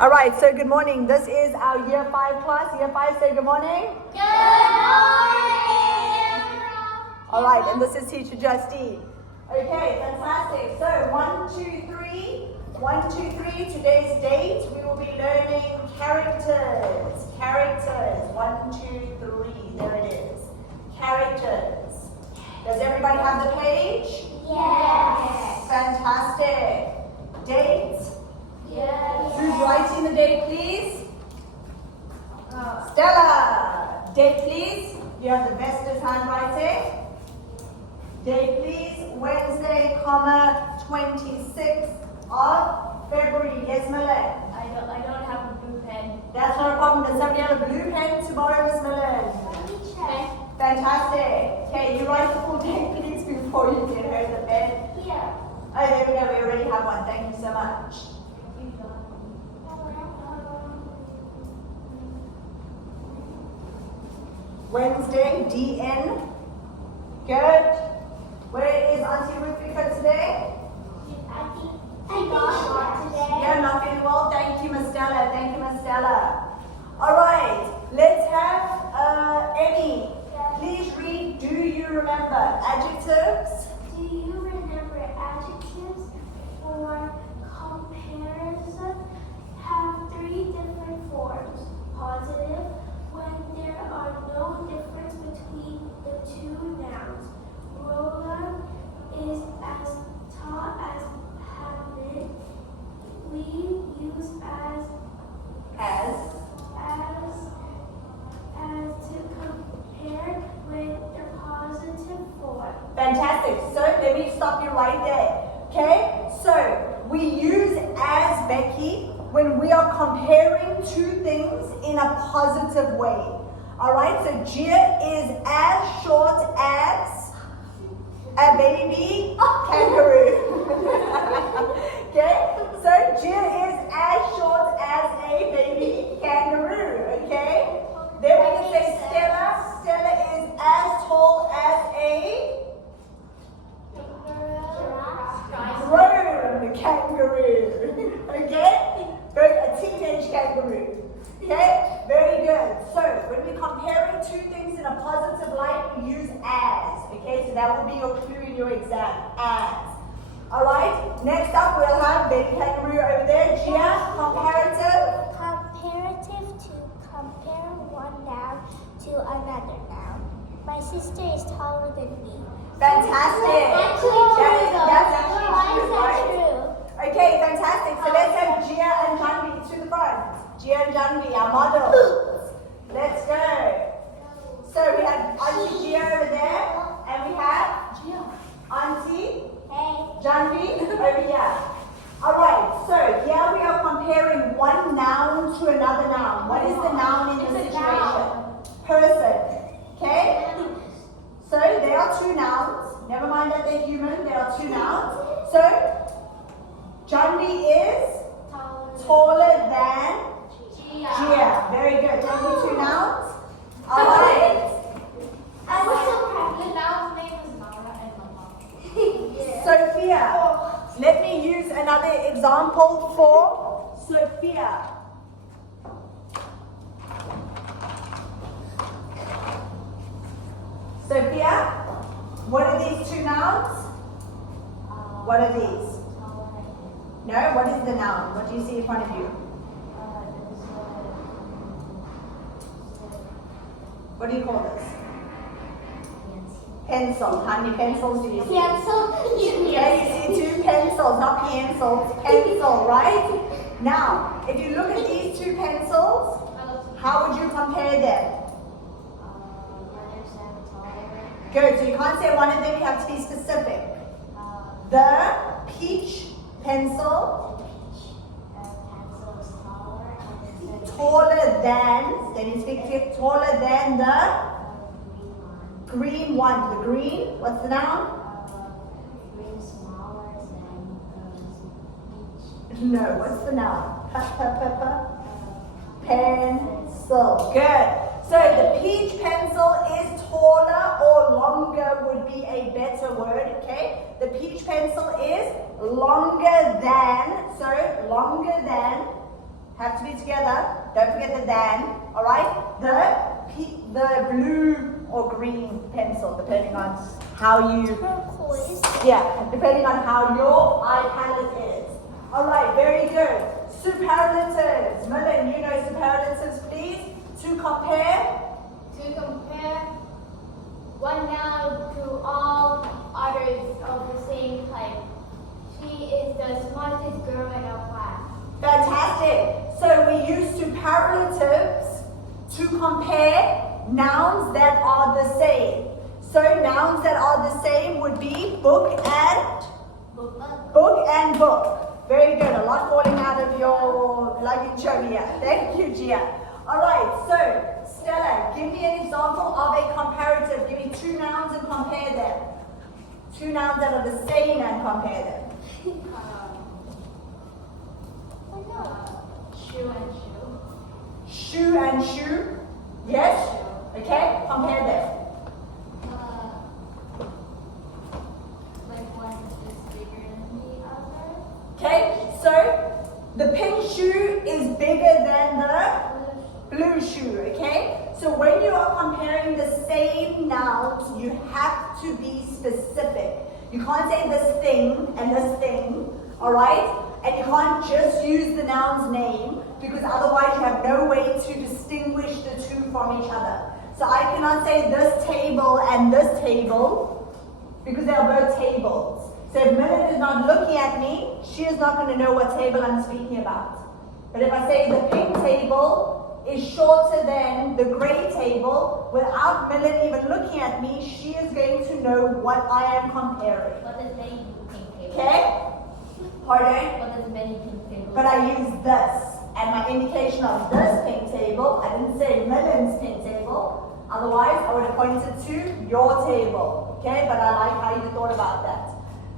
All right, so good morning. This is our Year 5 class. Year 5, say good morning. Good morning. All right, and this is Teacher Justine. Okay, fantastic. So 1, 2, 3. 1, 2, 3. Today's date, we will be learning characters. Characters. 1, 2, 3. There it is. Characters. Does everybody have the page? Yes. Fantastic. Date. Yes. Who's writing the date, please? Stella. Date, please. You have the best of handwriting. Date, please. Wednesday, 26th of February. Yes, Millen. I don't have a blue pen. That's not a problem. Does somebody have a blue pen tomorrow, Miss Millen? Let me check. Fantastic. Okay, you write the full date, please, before you get her the pen. Here. Oh, there we go. We already have one. Thank you so much. Wednesday, DN. Good. Where is Auntie Ruth Biko today? I think not today. Yeah, not feeling well. Thank you, Miss Stella. Thank you, Miss Stella. All right, let's have Emmy. Please read, do you remember adjectives? Do you remember adjectives for comparison have 3 different forms? Positive, when there are no difference between the 2 nouns. Roller is as tall as Hamlet. We use as to compare with the positive form. Fantastic. So let me stop you right there. Okay? So we use as, Becky, when we are comparing two things in a positive way. All right? So Gia is as short as a baby kangaroo. Okay? So Gia is as short as a baby kangaroo. Okay? Then we can say Stella. Stella is as tall as a grown kangaroo. Okay? A teenage kangaroo. Okay? Very good. So when we're comparing two things in a positive light, we use as. Okay? So that will be your clue in your exam. As. Alright? Next up we'll have baby kangaroo over there. Gia, comparative. Comparative, to compare one noun to another noun. My sister is taller than me. Fantastic. That's actually That's true, right? true. Okay, fantastic. So let's have Gia and Janvi to the front. Gia and Janvi, our models. Let's go. So we have Auntie Gia over there, and we have Auntie Janvi over here. Alright, so here we are comparing one noun to another noun. What is the noun in the situation? Person. Okay? So there are 2 nouns. Never mind that they're human, there are 2 nouns. So Janvi is taller than Gia. Very good. Janvi, 2 nouns. Alright. I was so proud. The noun's name is Mara and Mama. Sophia. Let me use another example for Sophia. Sophia, what are these 2 nouns? What are these? No, what is the noun? What do you see in front of you? What do you call this? Pencil. How many pencils do you see? Okay, you see 2 pencils, not pencils. Pencil, right? Now, if you look at these 2 pencils, how would you compare them? Good, so you can't say one of them, you have to be specific. The peach pencil taller than, then you speak to taller than the green one. The green, what's the noun? Green smaller than peach. No, what's the noun? Pencil. Good. So the peach pencil is taller or longer would be a better word, okay? The peach pencil is longer than, so longer than have to be together. Don't forget the than. All right. The blue or green pencil, depending on how you. Turquoise. Yeah, depending on how your eye palette is. All right. Very good. Superlatives. Merlin, you know superlatives, please. To compare. To compare one noun to all others of the same type. She is the smartest girl in our class. Fantastic. So we use superlatives to compare nouns that are the same. So nouns that are the same would be book and book. Very good. A lot falling out of your luggage over here. Thank you, Gia. All right. So Stella, give me an example of a comparative. Give me two nouns and compare them. Two nouns that are the same and compare them. Shoe and shoe. Shoe and shoe. Yes? Okay, compare them. Like one is bigger than the other. Okay, so the pink shoe is bigger than the blue shoe, okay? So when you are comparing the same nouns, you have to be specific. You can't say this thing and this thing, all right? And you can't just use the noun's name because otherwise you have no way to distinguish the two from each other. So I cannot say this table and this table because they are both tables. So if Millen is not looking at me, she is not going to know what table I'm speaking about. But if I say the pink table is shorter than the grey table, without Millen even looking at me, she is going to know what I am comparing. What does many pink table? Okay? Pardon? What does many pink table? But I use this. And my indication of this pink table, I didn't say Millen's pink table. Otherwise, I would have pointed to your table. Okay? But I like how you thought about that.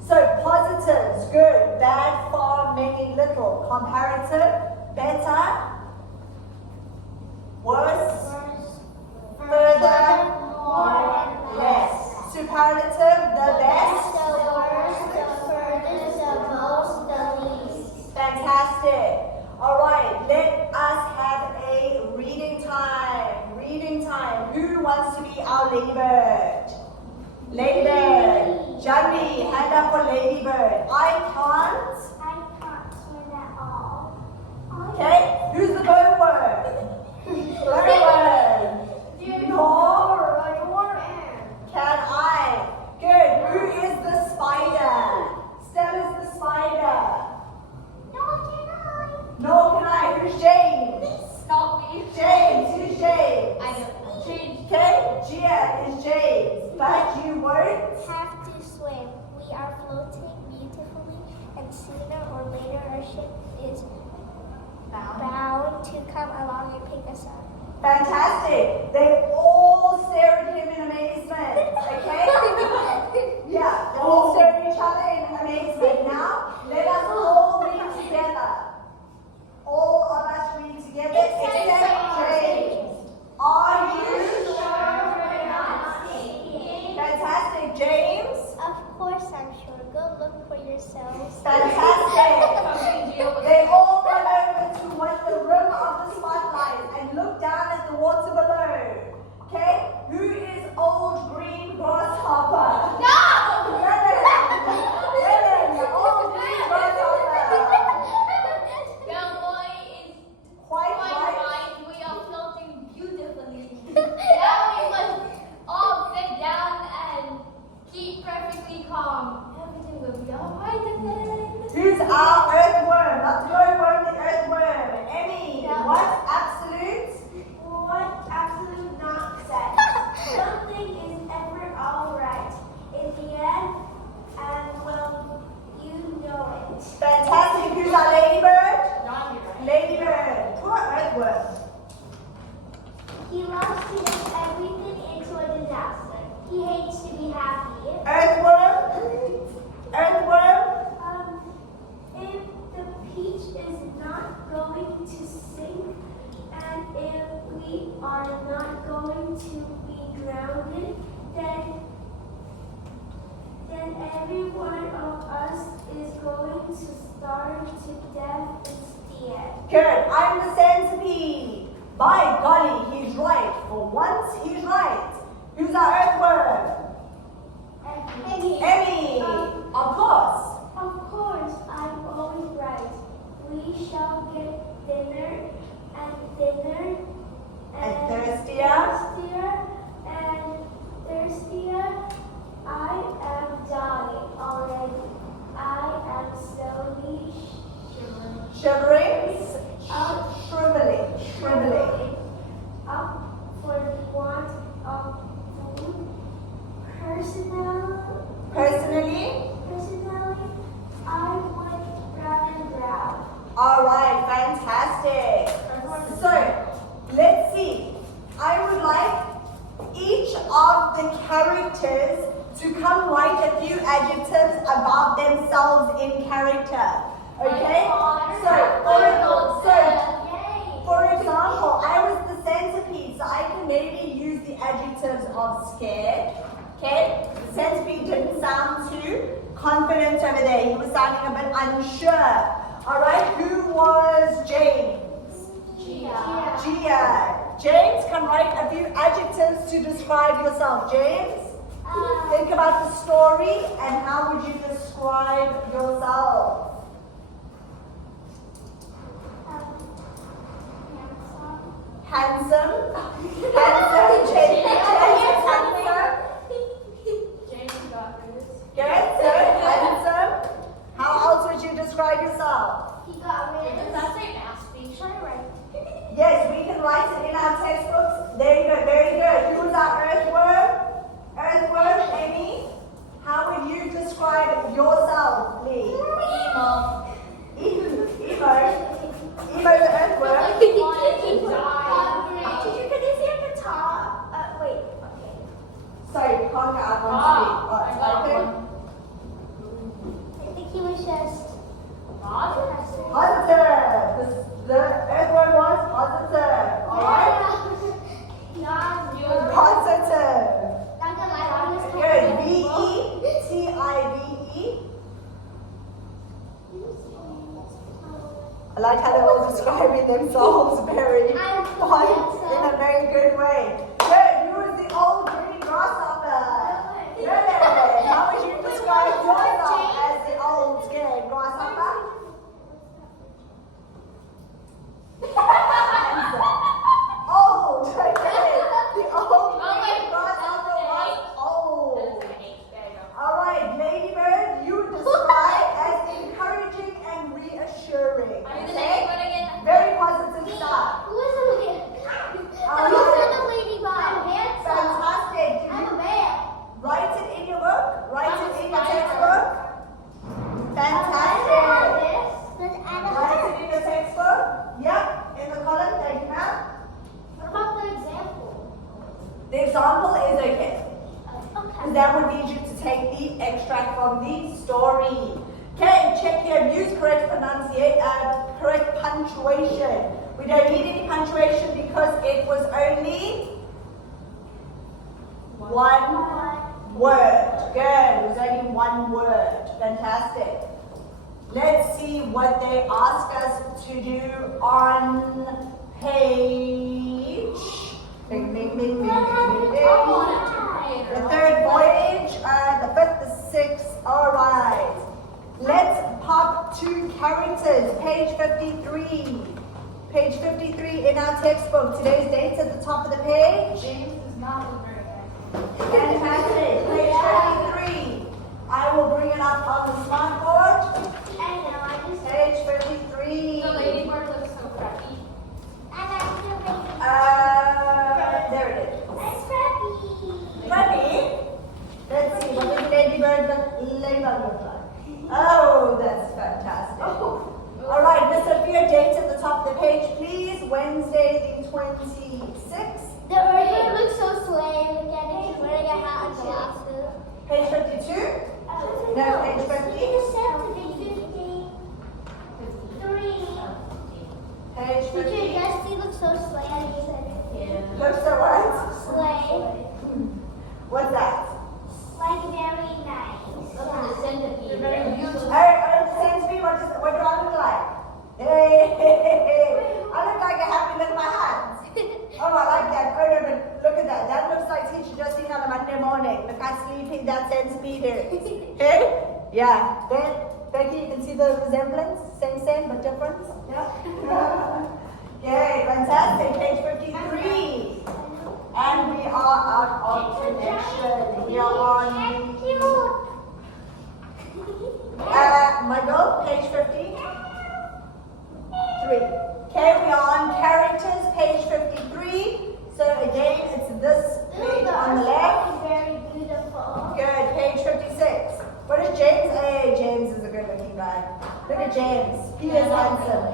So, positives, good, bad, far, many, little. Comparative, better, worse, further, more, less. Superlative, the best. The worst, the furthest, the most, the least. Fantastic. All right, let us have a reading time. Reading time. Who wants to be our ladybird? Ladybird. Janvi, hand up for ladybird. I can't. Swim at all. Okay, who's the bird word? Bird word. No. Can I? Good. Who is the spider? Stella's the spider. No, can I? Who's James? Stop me. James. Who's James? I don't change. Okay, Gia is James. But you won't. Have to swim. We are floating beautifully, and sooner or later our ship is bound to come along and pick us up. Fantastic. They all stare at him in amazement. Okay? Yeah, they all stare at each other in amazement. Now, let us all read together. All of us read together except James. Are you sure we're not sinking? Fantastic. James? Of course, I'm sure. Go look for yourselves. Fantastic. They all run over to what the rim of the spotlight and look down at the water below. Okay? Who is old green grasshopper? No! Ellen, old green grasshopper. Young boy is Quite quite right. right. We are floating beautifully. Now we must all sit down and keep perfectly calm. Everything will be alright then. Who's our earthworm? Not the glowworm, the earthworm. Emmy, Yeah. what absolute? What absolute nonsense. Nothing is ever alright. In the end, and well, you know it. Fantastic. Who's our ladybird? Not here, right? Ladybird. Poor earthworm. He loves to make everything into a disaster. He hates to be happy. Earthworm? Earthworm? If the peach is not going to sink, and if we are not going to be grounded, then every one of us is going to starve to death instead. Good. I'm centipede. By golly, he's right. For once, he's right. Who's our earthworm? Emmy. Of course. Of course, I'm always right. We shall get thinner and thinner And thirstier. and thirstier. I am dying already. I am slowly Shivering. Shriveling. up for the want of food. Personally, I would rather grab. All right, fantastic. So, let's see. I would like each of the characters to come write a few adjectives about themselves in character. Okay? For example, I was the centipede, so I can maybe use the adjectives of scared. Okay? The centipede didn't sound too confident over there. He was sounding a bit unsure. Alright, who was James? Gia. James, can write a few adjectives to describe yourself. James, think about the story and how would you describe yourself? Handsome. Handsome. James is handsome. Good, so handsome. How else would you describe yourself? Yes, we can write it in our textbooks. There you go, very good. Who's our earthworm? Earthworm, Amy? How would you describe yourself, Lee? Emo. Emo the earthworm. Can you see at the top? Wait, okay. Sorry, can't get out on I I think he was just Positive. The earthworm was positive. Alright? Positive. Good. V-E-T-I-V-E. I like how they're all describing themselves very fun in a very good way. Good. Who is the old green grasshopper? Good. How would you describe yourself as the old scared grasshopper? Old. Okay. The old green grasshopper was old. All right, Ladybird, you would describe as encouraging and reassuring. Okay? Very positive stuff. Fantastic. Write it in your book. Write it in your textbook. Fantastic. Write it in your textbook. Yep, in the column. Thank you, ma'am. The example is okay. Because that would need you to take the extract from the story. Okay, check here. Use correct correct punctuation. We don't need any punctuation because it was only one word. Good. It was only one word. Fantastic. Let's see what they ask us to do on page. Bing, bing, bing, bing, bing, bing. The third voyage, the fifth, the sixth. All right. Let's pop two characters. Page 53. Page 53 in our textbook. Today's date's at the top of the page. Fantastic. Page 53. I will bring it up on the smart board. Page 53. There it is. Funny. Let's see, what does Ladybird look like? Oh, that's fantastic. All right, Miss Sophia, date at the top of the page, please. Wednesday the 26th. The earth looks so slay. Look at it. He's wearing a hat and glasses. Page 52? No, page 50. Page 50. Yes, he looks so slay. Looks so what? Slay. What's that? Like very nice. Oh, the centipede, what do I look like? Hey, I look like a happy think that centipede is? Okay? Yeah. Becky, you can see the resemblance? Same, but different? Yeah? Okay, fantastic. Page 53. And we are out of connection. We are on Michael, page 53. Okay, we are on characters, page 53. So again, it's this page on the left. Very beautiful. Good, page 56. What is James? Hey, James is a good looking guy. Look at James. He is handsome.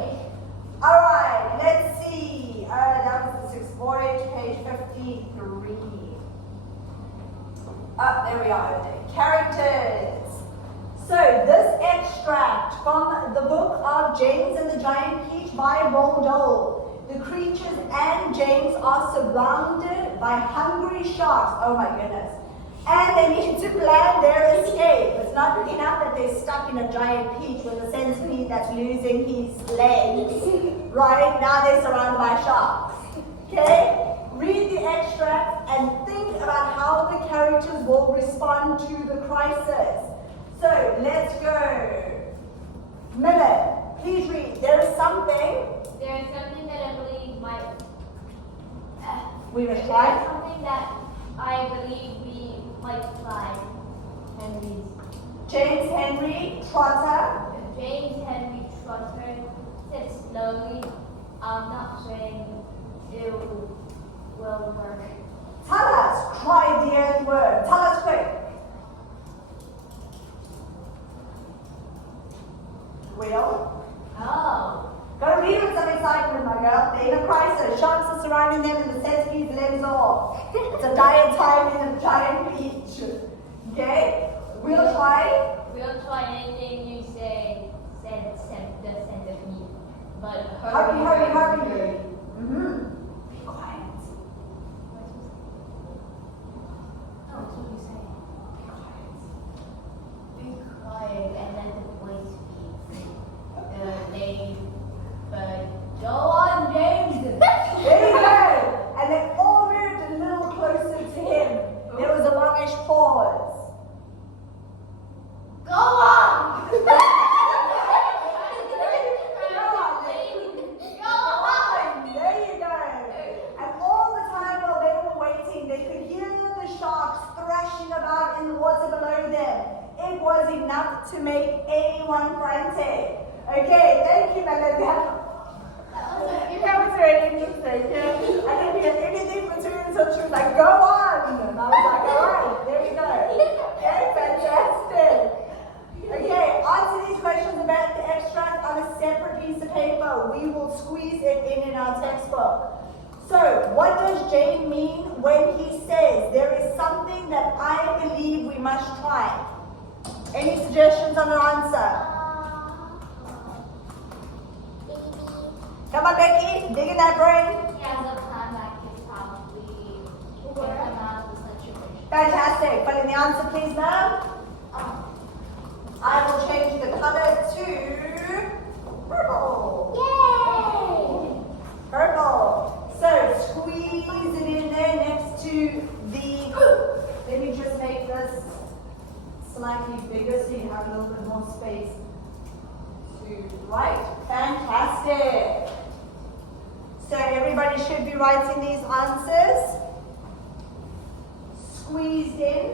Alright, let's see. That was the sixth voyage, page 53. There we are. Characters. So this extract from the book of James and the Giant Peach by Roald Dahl. The creatures and James are surrounded by hungry sharks. Oh my goodness. And they need to plan their escape. It's not enough that they're stuck in a giant peach with a centipede that's losing his legs. Right? Now they're surrounded by sharks. Okay? Read the extract and think about how the characters will respond to the crisis. So, let's go. Miller, please read. There is something. There is something that I believe might. We must There is try. something that I believe we might fly. Henry's. James Henry Trotter. James Henry Trotter said slowly. I'm not saying it will work. Tell us. Try the end word. Tell us quick. Will. Oh. Gotta read with some excitement, my girl. They're in a crisis. Sharks are surrounding them and the centipede's legs are off. It's a dire time in a giant peach. Okay? We'll try. We'll try anything you say. Send the centipede. But Hurry. hurry. Mm-hmm. Be quiet. No, it's what you say. Be quiet. Be quiet and let the voice speak. Go on, James. There you go. And they all moved a little closer to him. There was a longish pause. Go on. Go on. There you go. And all the time while they were waiting, they could hear the sharks thrashing about in the water below them. It was enough to make anyone frantic. Okay, thank you, Melinda. That was very interesting. Yeah? I didn't hear anything from Sue until she was like, go on. And I was like, all right, there we go. Okay, fantastic. Okay, answer these questions about the extract on a separate piece of paper. We will squeeze it in our textbook. So, what does Jane mean when he says there is something that I believe we must try? Any suggestions on an answer? Come on, Becky, dig in that brain. He has a plan that could probably get them out of the situation. Fantastic. But in the answer, please, now. I will change the color to purple. Yay! Purple. So squeeze it in there next to the. Let me just make this slightly bigger so you have a little bit more space to write. Fantastic. So everybody should be writing these answers squeezed in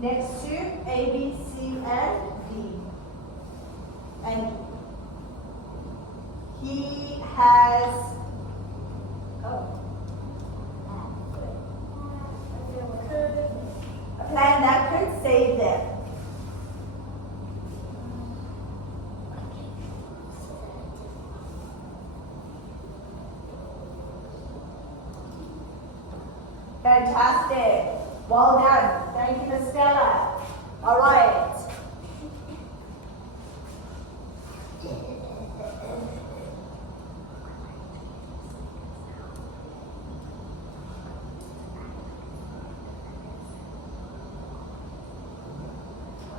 next to A, B, C, and D. And he has a plan that could save them. Fantastic. Well done. Thank you, Miss Stella. All right.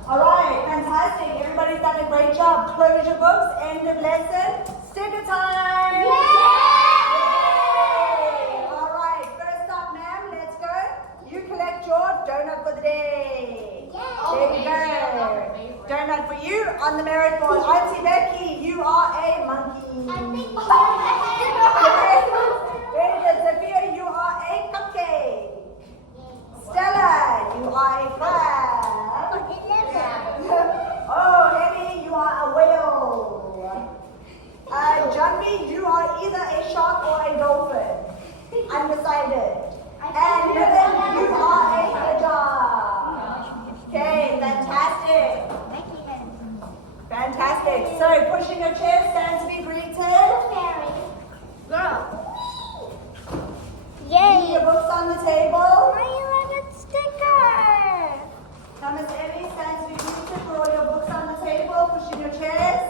All right, fantastic. Everybody's done a great job. Close your books. End of lesson. Sticker time. Yay! All right, first up, ma'am, let's go. You collect your donut for the day. Okay. Very good. Sophia, you are a cupcake. Stella, you are a crab. Oh, Amy, you are a whale. Janvi, you are either a shark or a dolphin. Undecided. And Nitin, you are a hedgehog. Okay, fantastic. Fantastic. So, pushing your chair, stand to be greeted. Leave your books on the table. Thomas Emmy, stand to be greeted. Put all your books on the table, pushing your chairs.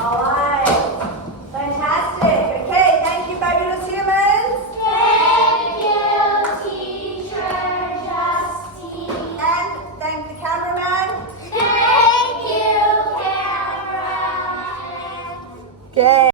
All right. Fantastic. Okay, thank you, fabulous humans. And thank the cameraman. Okay.